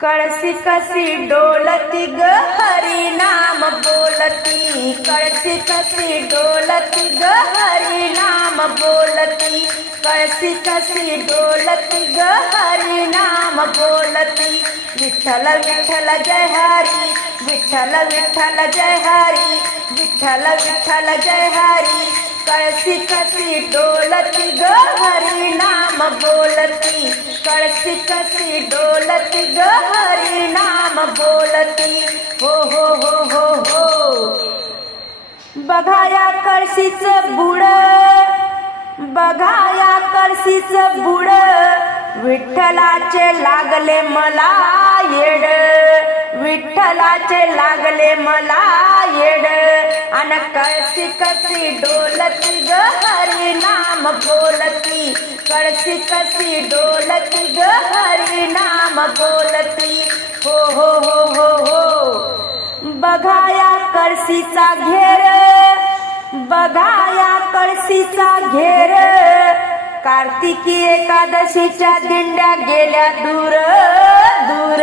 कळसी कशी डोलती ग हरी नाम बोलती, कळसी कशी डोलती ग हरी नाम बोलती, कळसी कशी डोलती ग हरी नाम बोलती। विठ्ठल विठ्ठल जय हरी, विठ्ठल विठ्ठल जय हरी, विठ्ठल विठ्ठल जय हरी। कळसी कशी डोलती ग हरी नाम बोलती, कळसी कशी डोलती ग हरी नाम बोलती। हो हो हो हो हो। बघाया कळशीचं बुड, बघाया कळशीचं बुड, विठ्ठलाचे लागले मला येड, विठ्ठलाचे लागले मला येड। अन कळसी कशी डोलती ग हरी नाम बोलती, कळसी कशी डोलती ग हरी नाम बोलती। हो हो हो हो हो। बघाया कळशीचा घेर, बघाया कळशीचा घेर, कार्तिकी एकादशीच्या दिंड्या गेल्या दूर दूर।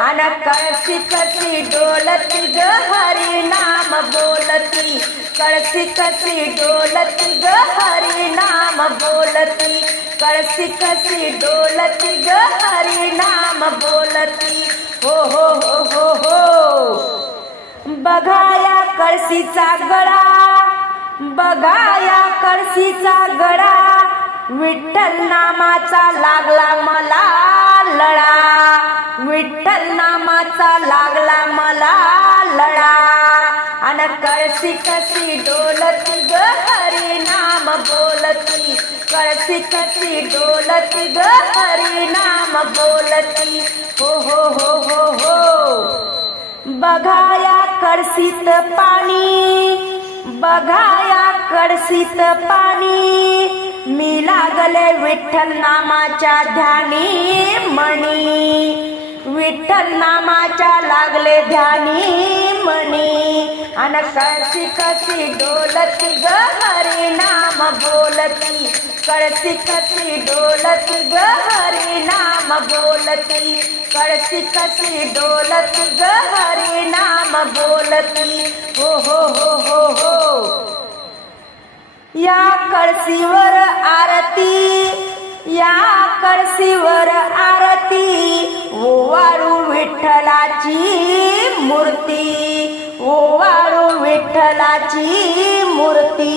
अन कळसी कशी डोलती ग हरी नाम बोलती, कळसी कशी डोलती ग हरी नाम बोलती, कळसी कशी डोलती ग हरी नाम बोलती। हो हो हो हो हो। बघाया कळशीचा गळा, बघाया कळशीचा गळा, विठ्ठल नामाचा लागला मला लळा, विठ्ठल नामाचा लागला मला लळा। अन कळसी कशी डोलती ग हरी नाम बोलती, कळसी कशी डोलती ग हरी नाम बोलती। हो हो हो हो हो। बघाया कळशीत पाणी, बघाया कळशीत पाणी, मी लागले विठ्ठल नामाच्या ध्यानी मणी, विठ्ठल नामाच्या लागले ध्यानी मणी। अन कळसी कशी डोलती ग हरी नाम बोलती, कळसी कशी डोलती ग हरी नाम बोलती, कळसी कशी डोलती ग हरी नाम बोलती। हो हो हो हो हो। या कळसीवर आरती, या कळसीवर आरती, ओवाळू विठ्ठलाची मूर्ती, ओवाळू विठ्ठलाची मूर्ती।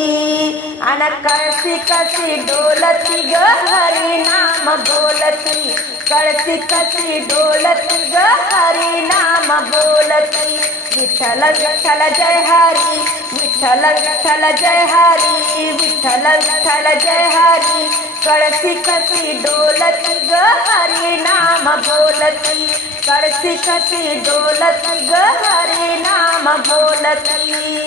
अन कळसी कशी डोलती ग हरी नाम बोलती, कळसी कशी डोलती ग हरी नाम बोलती। विठ्ठल विठ्ठल जय हरी, विठ्ठल विठ्ठल जय हरी, विठ्ठल विठ्ठल जय हरी। कळसी कशी डोलती ग हरी नाम बोलती, कळसी कशी डोलती ग हरी नाम बोलती।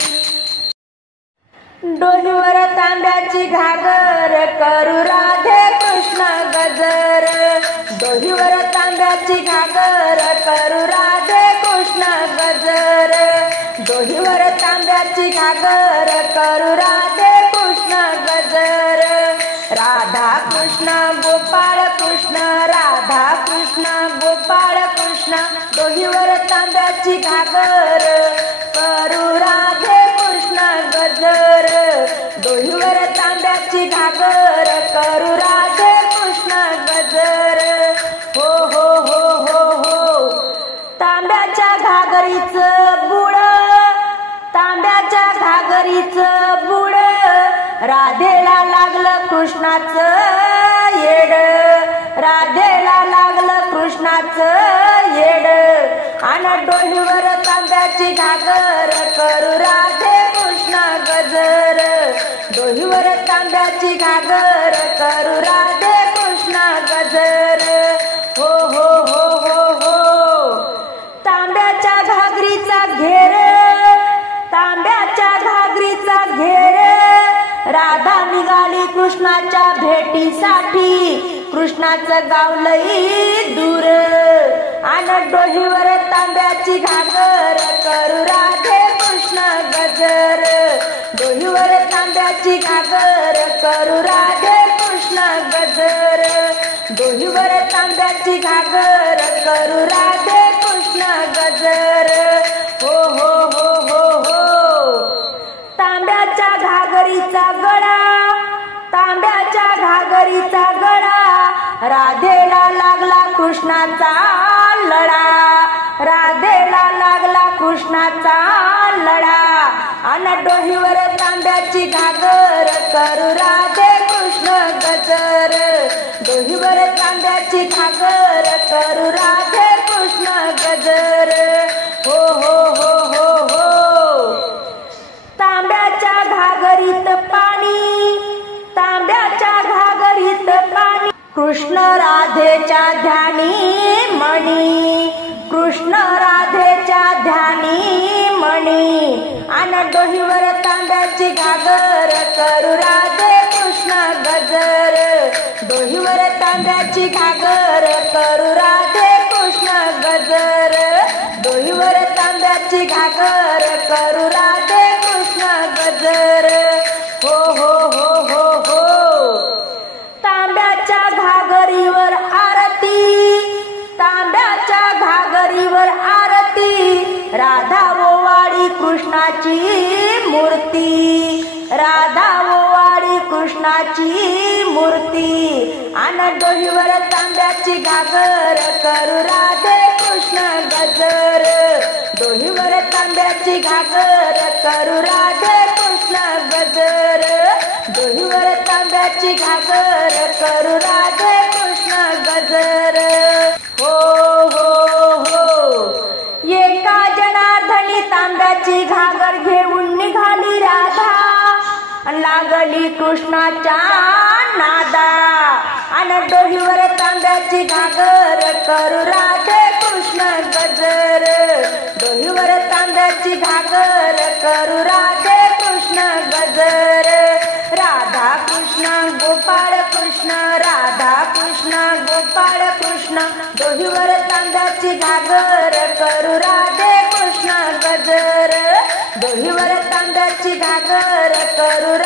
डोलीवर तांब्याची घागर, करू राधे कृष्ण गजर, डोलीवर तांब्याची घागर, करू राधे कृष्ण गजर, डोलीवर तांब्याची घागर, करू राधे कृष्ण गजर। राधा कृष्ण गोपाळ कृष्ण, राधा कृष्ण गोपाळ कृष्ण, डोलीवर तांब्याची घागर, करू राधे कृष्ण गजर, डोलीवर तांब्याची घागर, करू राधे कृष्ण गजर। हो हो हो हो हो। तांब्याच्या घागरीचं बुड, तांब्याच्या घागरीचं बुड, राधेला लागलं कृष्णाचं येड, राधेला लागलं कृष्णाचं येड। अन डोलीवर तांब्याची घागर, करू राधे कृष्ण गजर, डोलीवर तांब्याची घागर, करू राधे कृष्ण गजर। हो हो हो हो हो। तांब्याच्या घागरीचा घेर, तांब्याच्या घागरीचा घेर, राधा निघाली कृष्णाच्या भेटीसाठी, कृष्णाचं गाव लई दूर। अन डोलीवर तांब्याची घागर, करू राधे कृष्ण गजर, डोलीवर तांब्याची घागर, करू राधे कृष्ण गजर, डोहीवर तांब्याची घागर करू राधे कृष्ण गजर. हो हो हो हो हो. तांब्याच्या घागरीचा गळा, तांब्याच्या घागरीचा गळा, राधेला लागला कृष्णाचा लळा, राधेला लागला कृष्णाचा लळा. अन डोहीवर तांब्याची घागर करू राधे कृष्ण गजर. डोहीवर तांब्याची घागर करू राधे कृष्ण गजर. हो हो हो हो हो. तांब्याच्या घागरीत पाणी, तांब्याच्या घागरीत पाणी, कृष्ण राधेच्या ध्यानी मणी, कृष्ण राधेच्या ध्यानी मणी. आणि डोहीवर तांब्याची घागर करू राधे कृष्ण गजर. डोहीवर तांब्याची घागर करू राधे कृष्ण गजर. डोहीवर तांब्याची घागर करू राधे कृष्ण गजर. हो हो हो हो हो. तांब्याच्या घागरीवर आरती, तांब्याच्या घागरीवर आरती, राधा ओवाळी कृष्णाची मूर्ती, राधा ओवाळी कृष्णाची मूर्ती. आणि डोहीवर तांब्याची घागर करू राधे कृष्ण गजर. डोहीवर तांब्याची घागर करू राधे कृष्ण गजर. डोहीवर तांब्याची घागर करू राधे कृष्ण गजर. हो हो हो. एका जनार्दनी तांब्याची घागर घेऊन निघाली राधा, लागली कृष्णाच्या नादा. आणि डोहीवर तांब्याची घागर करू राधे कृष्ण गजर. डोहीवर तांब्याची घागर करू राधे कृष्ण गजर. राधा कृष्ण गोपाळ कृष्ण, राधा कृष्ण गोपाळ कृष्ण. डोहीवर तांब्याची घागर करू राधे कृष्ण गजर. डोहीवर तांब्याची घागर करू